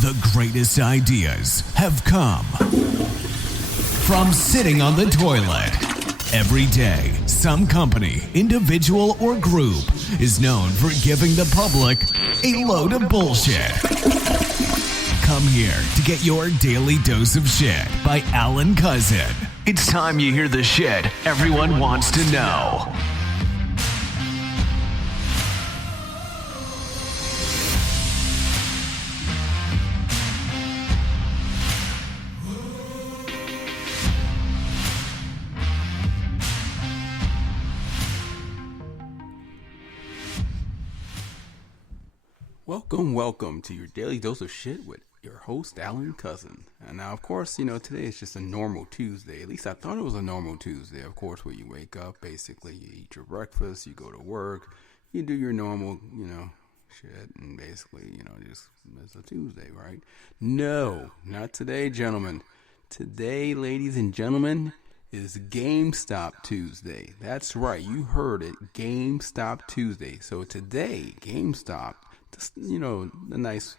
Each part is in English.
The greatest ideas have come from sitting on the toilet. Every day, some company, individual, or group is known for giving the public a load of bullshit. Come here to get your daily dose of shit by Alan Cousin. It's time you hear the shit everyone wants to know. Welcome to your daily dose of shit with your host, Alan Cousin. And now, of course, today is just a normal Tuesday. At least I thought it was a normal Tuesday. Of course, where you wake up, basically, you eat your breakfast, you go to work, you do your normal, shit, and basically, just it's a Tuesday, right? No, not today, gentlemen. Today, ladies and gentlemen, is Gamestop Tuesday. That's right, you heard it, Gamestop Tuesday. So today, Gamestop, the nice,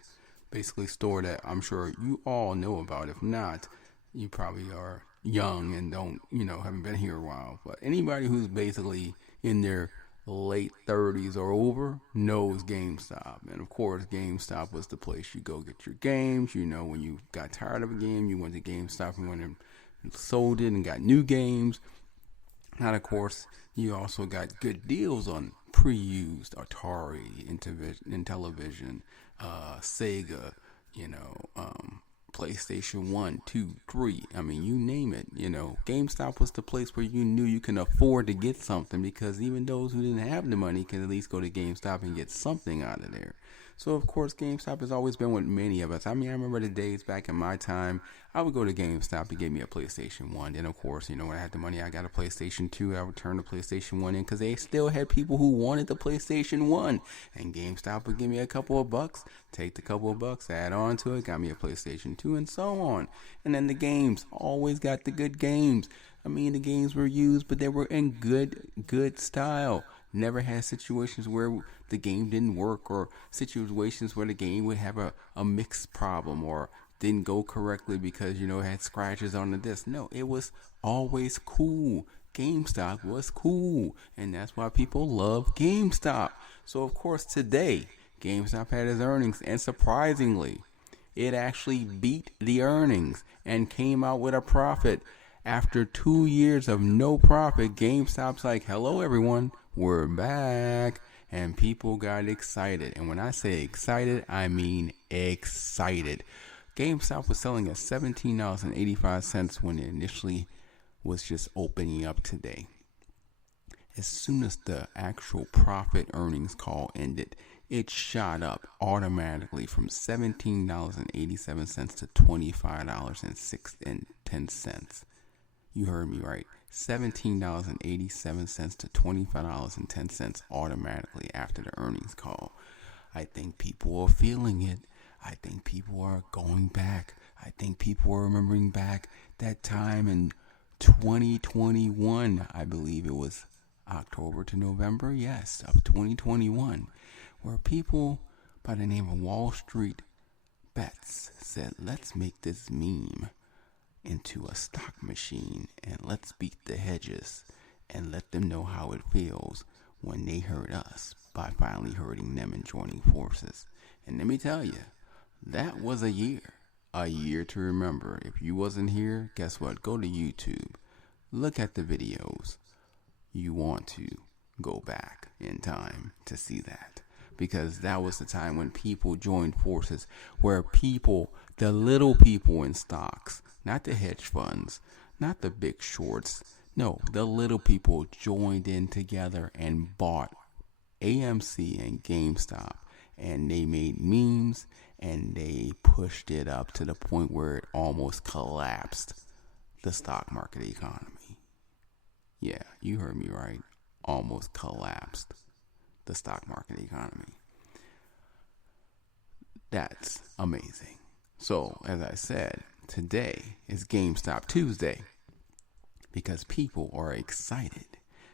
basically, store that I'm sure you all know about. If not, you probably are young and don't, haven't been here a while. But anybody who's basically in their late 30s or over knows GameStop. And of course, GameStop was the place you go get your games. When you got tired of a game, you went to GameStop and went and sold it and got new games. And of course, you also got good deals on pre-used Atari, Intellivision, Sega, PlayStation 1, 2, 3. I mean, you name it. GameStop was the place where you knew you can afford to get something, because even those who didn't have the money can at least go to GameStop and get something out of there. So, of course, GameStop has always been with many of us. I mean, I remember the days back in my time, I would go to GameStop to get me a PlayStation 1. Then, of course, when I had the money, I got a PlayStation 2. I would turn the PlayStation 1 in because they still had people who wanted the PlayStation 1. And GameStop would give me a couple of bucks, take the couple of bucks, add on to it, got me a PlayStation 2, and so on. And then the games, always got the good games. I mean, the games were used, but they were in good style. Never had situations where the game didn't work, or situations where the game would have a mix problem or didn't go correctly because, it had scratches on the disc. No, it was always cool. GameStop was cool, and that's why people love GameStop. So, of course, today, GameStop had its earnings, and surprisingly, it actually beat the earnings and came out with a profit. After 2 years of no profit, GameStop's like, hello, everyone. We're back, and people got excited. And when I say excited, I mean excited. GameStop was selling at $17.85 when it initially was just opening up today. As soon as the actual profit earnings call ended, it shot up automatically from $17.87 to $25.10. You heard me right. $17.87 to $25.10 automatically after the earnings call. I think people are feeling it. I think people are going back. I think people are remembering back that time in 2021. I believe it was October to November, yes, of 2021, where people by the name of Wall Street Bets said, let's make this meme into a stock machine, and let's beat the hedges and let them know how it feels when they hurt us by finally hurting them and joining forces. And let me tell you, that was a year to remember. If you wasn't here, guess what? Go to YouTube, look at the videos. You want to go back in time to see that, because that was the time when people joined forces, where people, the little people in stocks, not the hedge funds, not the big shorts. No, the little people joined in together and bought AMC and GameStop, and they made memes, and they pushed it up to the point where it almost collapsed the stock market economy. Yeah, you heard me right. Almost collapsed the stock market economy. That's amazing. So, as I said, today is GameStop Tuesday because people are excited.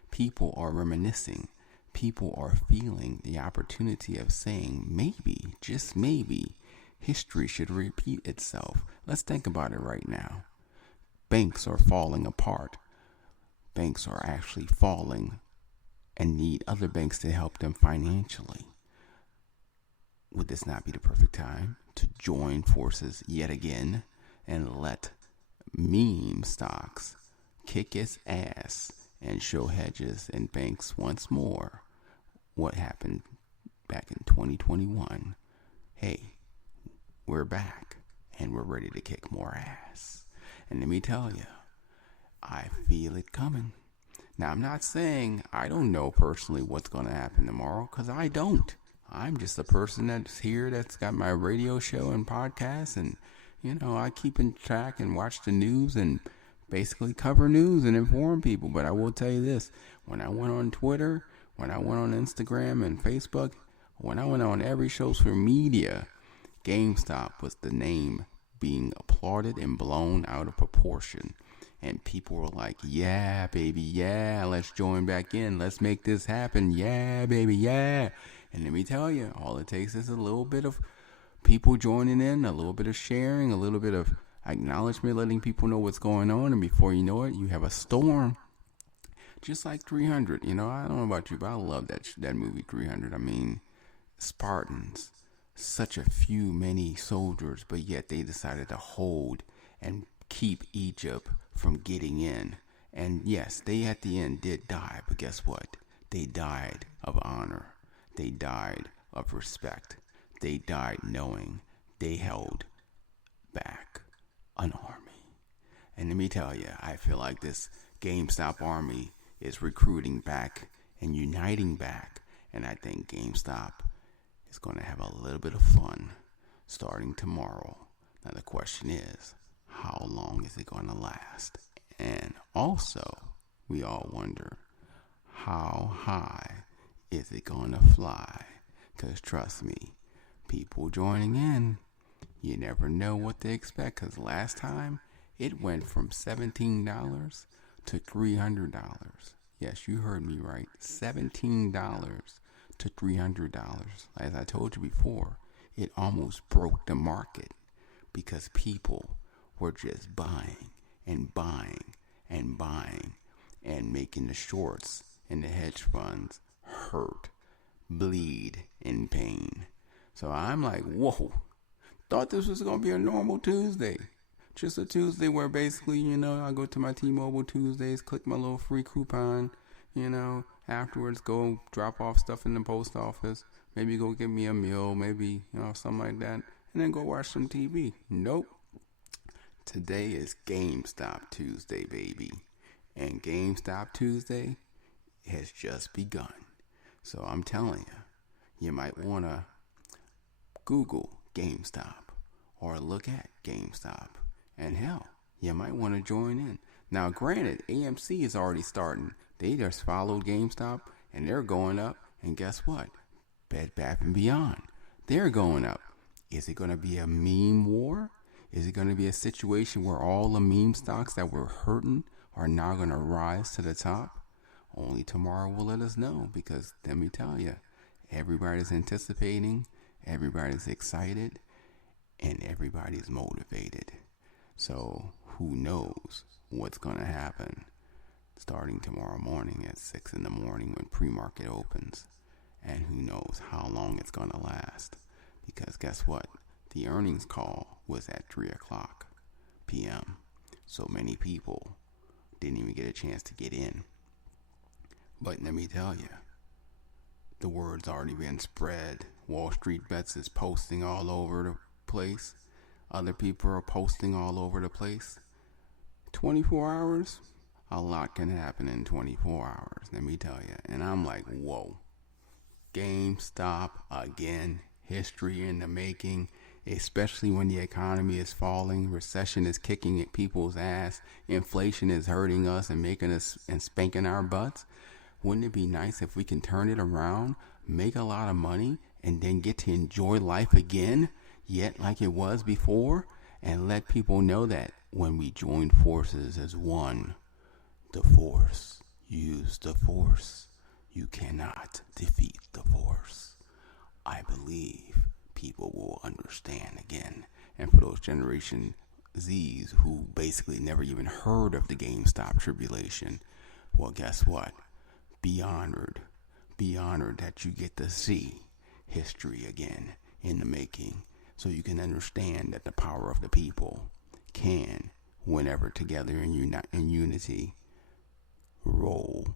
People are reminiscing. People are feeling the opportunity of saying maybe, just maybe, history should repeat itself. Let's think about it right now. Banks are falling apart. Banks are actually falling and need other banks to help them financially. Would this not be the perfect time to join forces yet again and let meme stocks kick its ass and show hedges and banks once more what happened back in 2021? Hey, we're back and we're ready to kick more ass. And let me tell you, I feel it coming. Now, I'm not saying I don't know personally what's going to happen tomorrow, because I don't. I'm just a person that's here, that's got my radio show and podcast, and, I keep in track and watch the news and basically cover news and inform people. But I will tell you this, when I went on Twitter, when I went on Instagram and Facebook, when I went on every social media, GameStop was the name being applauded and blown out of proportion. And people were like, yeah, baby, yeah, let's join back in. Let's make this happen. Yeah, baby, yeah. And let me tell you, all it takes is a little bit of people joining in, a little bit of sharing, a little bit of acknowledgement, letting people know what's going on. And before you know it, you have a storm. Just like 300. I don't know about you, but I love that movie 300. I mean, Spartans. Such many soldiers, but yet they decided to hold and keep Egypt from getting in. And yes, they at the end did die, but guess what? They died of honor. They died of respect. They died knowing they held back an army. And let me tell you, I feel like this GameStop army is recruiting back and uniting back. And I think GameStop is going to have a little bit of fun starting tomorrow. Now the question is, how long is it going to last? And also, we all wonder, how high is it going to fly? Because trust me, people joining in, you never know what they expect. Because last time, it went from $17 to $300. Yes, you heard me right. $17 to $300. As I told you before, it almost broke the market because people were just buying and buying and buying and making the shorts and the hedge funds hurt, bleed in pain. So I'm like, whoa, thought this was going to be a normal Tuesday. Just a Tuesday where basically, I go to my T-Mobile Tuesdays, click my little free coupon, afterwards go drop off stuff in the post office, maybe go get me a meal, maybe, something like that, and then go watch some TV. Nope. Today is GameStop Tuesday, baby. And GameStop Tuesday has just begun. So I'm telling you, you might want to Google GameStop or look at GameStop. And hell, you might want to join in. Now, granted, AMC is already starting. They just followed GameStop, and they're going up. And guess what? Bed Bath & Beyond, they're going up. Is it going to be a meme war? Is it going to be a situation where all the meme stocks that were hurting are now going to rise to the top? Only tomorrow will let us know, because let me tell you, everybody's anticipating, everybody's excited, and everybody's motivated. So who knows what's going to happen starting tomorrow morning at 6 in the morning when pre-market opens. And who knows how long it's going to last. Because guess what? The earnings call was at 3 o'clock p.m. So many people didn't even get a chance to get in. But let me tell you, the word's already been spread. Wall Street Bets is posting all over the place. Other people are posting all over the place. 24 hours? A lot can happen in 24 hours, let me tell you. And I'm like, whoa. GameStop again. History in the making. Especially when the economy is falling. Recession is kicking at people's ass. Inflation is hurting us and making us and spanking our butts. Wouldn't it be nice if we can turn it around, make a lot of money, and then get to enjoy life again, yet like it was before, and let people know that when we join forces as one, the force, use the force. You cannot defeat the force. I believe people will understand again. And for those Generation Zs who basically never even heard of the GameStop tribulation, well, guess what? Be honored. Be honored that you get to see history again in the making, so you can understand that the power of the people can, whenever together in unity, roll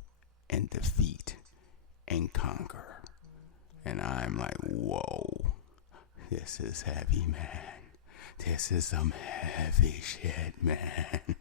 and defeat and conquer. And I'm like, whoa, this is heavy, man. This is some heavy shit, man.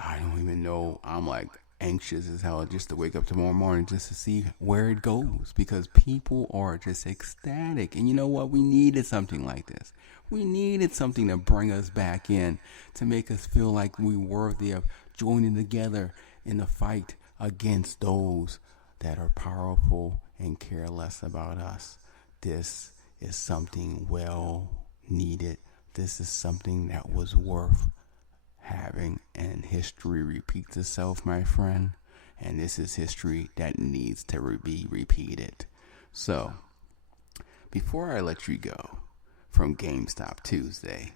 I don't even know. I'm like anxious as hell just to wake up tomorrow morning just to see where it goes, because people are just ecstatic. And you know what? We needed something like this. We needed something to bring us back in, to make us feel like we're worthy of joining together in the fight against those that are powerful and care less about us. This is something well needed. This is something that was worth having, and history repeats itself, my friend, and this is history that needs to be repeated. So, before I let you go from GameStop Tuesday,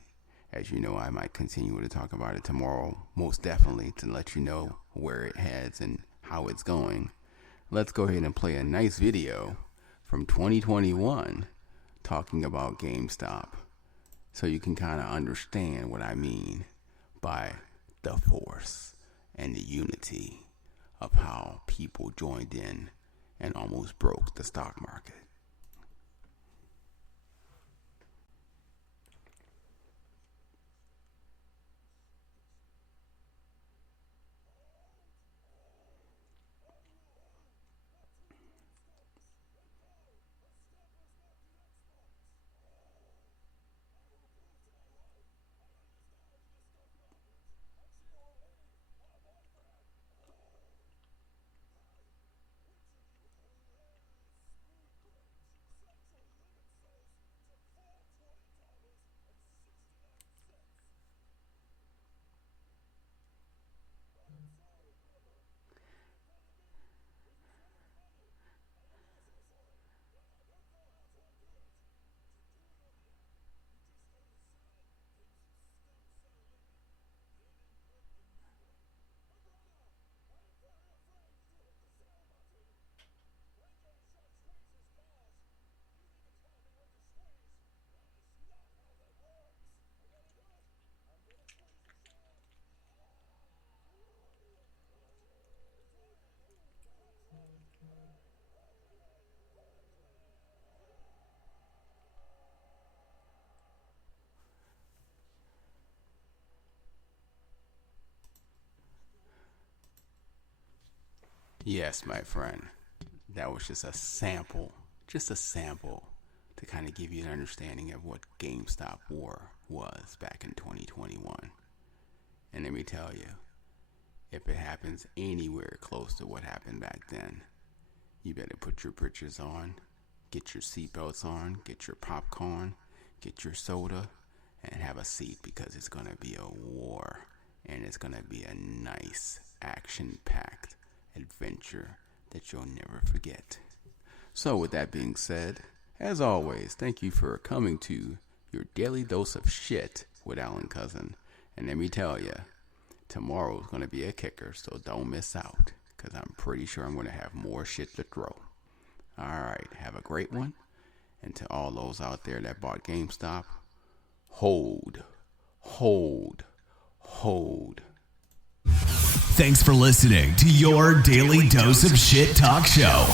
as you know, I might continue to talk about it tomorrow, most definitely, to let you know where it heads and how it's going. Let's go ahead and play a nice video from 2021 talking about GameStop, so you can kind of understand what I mean by the force and the unity of how people joined in and almost broke the stock market. Yes, my friend, that was just a sample to kind of give you an understanding of what GameStop war was back in 2021. And let me tell you, if it happens anywhere close to what happened back then, you better put your britches on, get your seatbelts on, get your popcorn, get your soda, and have a seat, because it's going to be a war, and it's going to be a nice action-packed adventure that you'll never forget. So with that being said, as always, thank you for coming to your daily dose of shit with Alan Cousin. And let me tell you, tomorrow's going to be a kicker, so don't miss out, because I'm pretty sure I'm going to have more shit to throw. Alright, have a great one. And to all those out there that bought GameStop, hold. Thanks for listening to your Daily Dose of Shit Talk Show.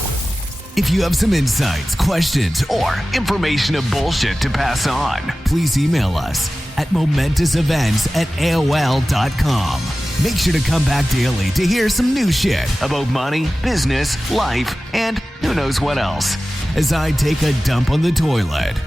If you have some insights, questions, or information of bullshit to pass on, please email us at momentousevents@aol.com. Make sure to come back daily to hear some new shit about money, business, life, and who knows what else, as I take a dump on the toilet.